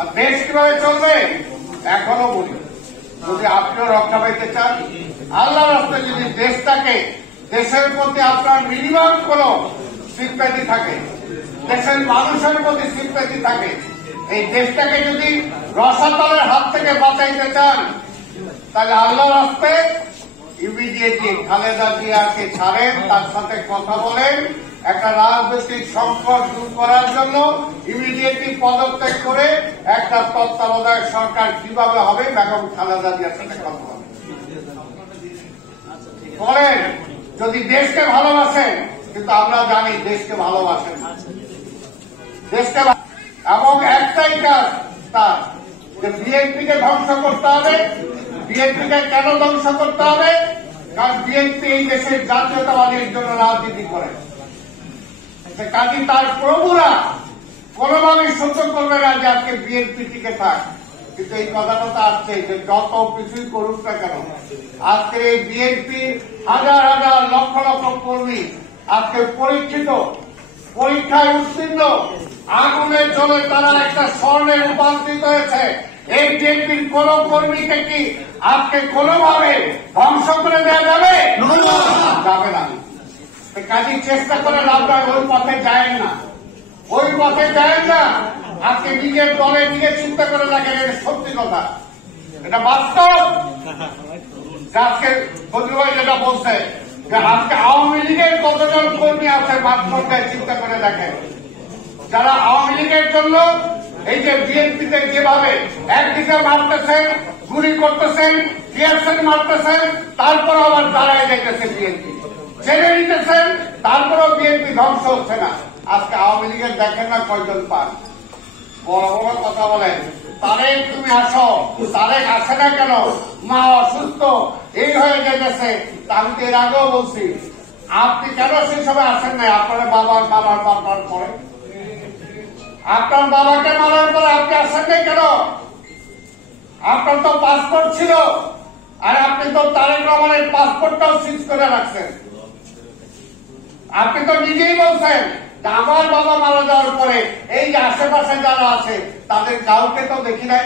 আর দেশ কিভাবে চলবে এখনো বলি, যদি আপনিও রক্ষা পাইতে চান, আল্লাহ রাস্তায় যদি দেশটাকে, দেশের প্রতি আপনার মিনিমাম কোন সিম্প্যাথি থাকে, দেশের মানুষের প্রতি সিম্প্যাথি থাকে, এই দেশটাকে যদি রসাতলের হাত থেকে বাঁচাইতে চান, তাহলে আল্লাহ রাস্তায় ইমিডিয়েটলি খালেদা জিয়াকে ছাড়েন, তার সাথে কথা বলেন, একটা রাজনৈতিক সংকট দূর করার জন্য ইমিডিয়েটলি পদত্যাগ করে একটা তত্ত্বাবধায়ক সরকার কিভাবে হবে বেগম খালেদা জিয়ার সাথে কথা বলেন। বলেন যদি দেশকে ভালোবাসেন, কিন্তু আমরা জানি দেশকে ভালোবাসেন, দেশকে এবং একটাই কাজ তার যে বিএনপিকে ধ্বংস করতে হবে। বিএনপিকে কেন ধ্বংস করতে হবে? কারণ বিএনপি এই দেশের জাতীয়তাবাদীর জন্য রাজনীতি করে। কাজী তার প্রভুরা কোনোভাবেই সহ্য করবে না যে আজকে বিএনপি টিকে থাক। কিন্তু এই কথাটা তো আসছে যে যত কিছুই করুক না কেন, আজকে এই বিএনপির হাজার হাজার লক্ষ লক্ষ কর্মী আজকে পরীক্ষিত, পরীক্ষায় উত্তীর্ণ, আগুনের জলে তারা একটা স্বর্ণে রূপান্তরিত হয়েছে। এই বিএনপির কোন কর্মীকে কি আজকে কোনোভাবে ধ্বংস করে দেওয়া যাবে? যাবে না। কাজী চেষ্টা করেন, আপনার ওই পথে যায় না, ওই পথে যায় না। আজকে নিজের দলে নিজে চিন্তা করে রাখেন, এটা সত্যি কথা, এটা বাস্তব। আজকে ফজলু ভাই যেটা বলছে যে আজকে আওয়ামী লীগের কতজন কর্মী আছে মাঠ পর্যায়ে চিন্তা করে দেখেন, যারা আওয়ামী লীগের জন্য এই যে বিএনপিতে যেভাবে একদিকে মারতেছেন, গুলি করতেছেন, টিয়ারশেল মারতেছেন, তারপর আবার দাঁড়ায় যাইতেছে বিএনপি, ছেড়ে নিতেছেন, তারপরেও বিএনপি ধ্বংস হচ্ছে না। আজকে আওয়ামী লীগের দেখেন না কয়জন পান, বড় বড় কথা বলেন, তারেক তুমি আসো, তারেক আসে না কেন, মা অসুস্থ, এই হয়ে গেছে। আমি তো এর আগেও বলছি, আপনি কেন সেই সময় আসেন নাই? আপনার বাবা মারার পরে, আপনার বাবাকে মারার পরে আপনি আসেন নাই কেন? আপনার তো পাসপোর্ট ছিল, আর আপনি তো তারেক রহমানের পাসপোর্টটাও সিজ করে রাখছেন। আপনি তো নিজেই বলছেন আমার বাবা মারা যাওয়ার পরে এই যে আশেপাশে যারা আছে তাদের কাউকে তো দেখি নাই।